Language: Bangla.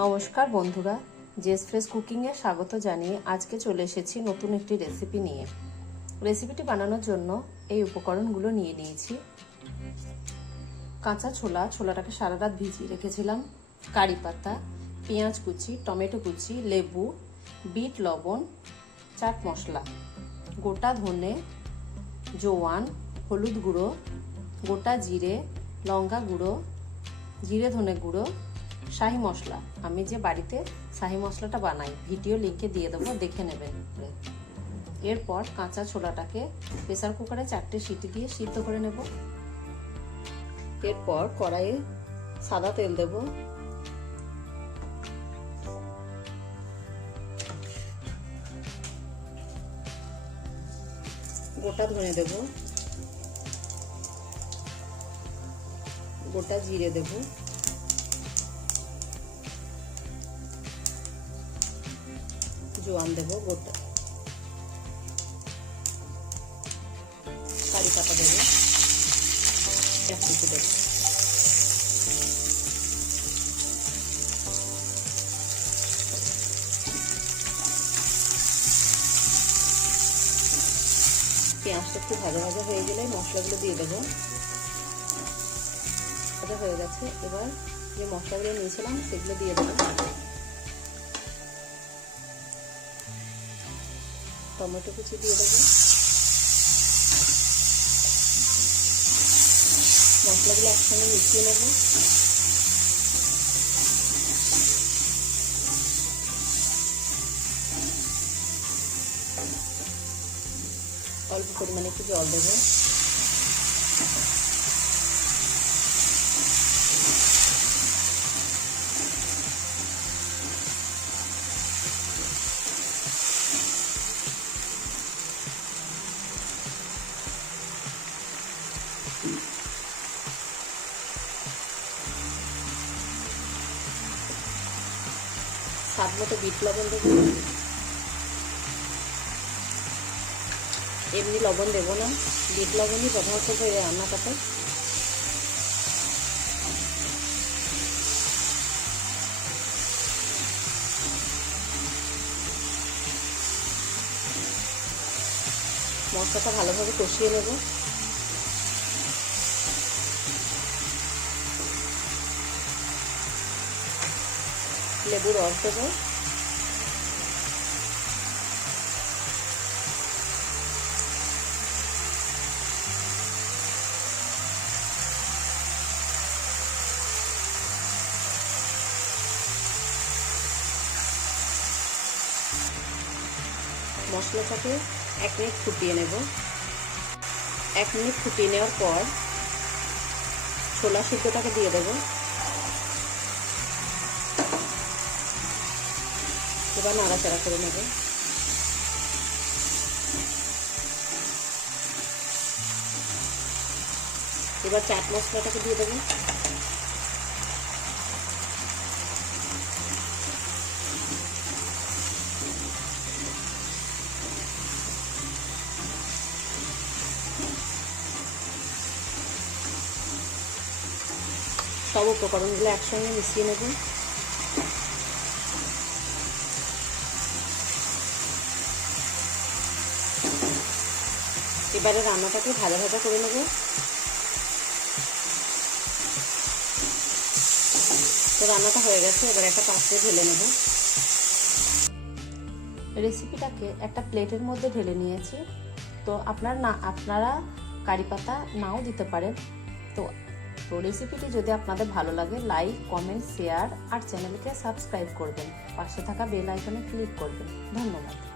নমস্কার বন্ধুরা, জেস ফ্রেশ কুকিংয়ে স্বাগত জানিয়ে আজকে চলে এসেছি নতুন একটি রেসিপি নিয়ে। রেসিপিটি বানানোর জন্য এই উপকরণগুলো নিয়ে নিয়েছি। কাঁচা ছোলাটাকে সারা রাত ভিজিয়ে রেখেছিলাম, কারি পাতা, পেঁয়াজ কুচি, টমেটো কুচি, লেবু, বিট লবণ, চাট মশলা, গোটা ধনে, জোয়ান, হলুদ গুঁড়ো, গোটা জিরে, লঙ্কা গুঁড়ো, জিরে ধনে গুঁড়ো, শাহি মশলা। আমি যে বাড়িতে শাহি মশলাটা বানাই ভিডিও লিঙ্কে দিয়ে দেবো, দেখে নেবেন। এরপর কাঁচা ছোলাটাকে প্রেসার কুকারে 4টে সিটি দিয়ে সিদ্ধ করে নেব। এরপর কড়াইয়ে সাদা তেল দেব, গোটা ধনে দেব, গোটা জিরে দেব, জোয়ান দেব, গোটা কারি পাতা দেব, ক্যাপসিকাম দেব। পেঁয়াজটা একটু ভাজা ভাজা হয়ে গেলে মশলাগুলো দিয়ে দেবো। ভাজা হয়ে গেছে, এবার যে মশলাগুলো নিয়েছিলাম সেগুলো দিয়ে দেবো। টমেটো কুচি দিয়ে দেবো, মশলাগুলো একসঙ্গে মিশিয়ে নেব। অল্প পরিমাণে একটু জল দেবো। স্বাদ মতো বিট লবণ দেবো, এমনি লবণ দেবো না, বিট লবণই ব্যবহার করবো এই রান্নাটাতে। মশলাটা ভালোভাবে কষিয়ে নেব। লেবুর রস দেবো, মশলাটাকে 1 মিনিট ফুটিয়ে নেব। 1 মিনিট ফুটিয়ে নেওয়ার পর ছোলা সিদ্ধটাকে দিয়ে দেবো। এবার নাড়াচাড়া করে নেব। এবার চাট মশলাটাকে দিয়ে দেবো। সব উপকরণগুলো একসঙ্গে মিশিয়ে নেব। এবারে রান্নাটাকে ভাজা ভাজা করে নেব। তো রান্নাটা হয়ে গেছে, এবার একটা পাত্রে ঢেলে নেব। রেসিপিটাকে একটা প্লেটের মধ্যে ঢেলে নিয়েছি। তো আপনারা কারি পাতা নাও দিতে পারেন। তো রেসিপিটি যদি আপনাদের ভালো লাগে লাইক, কমেন্ট, শেয়ার আর চ্যানেলকে সাবস্ক্রাইব করবেন। পাশে থাকা বেল আইকনে ক্লিক করবেন। ধন্যবাদ।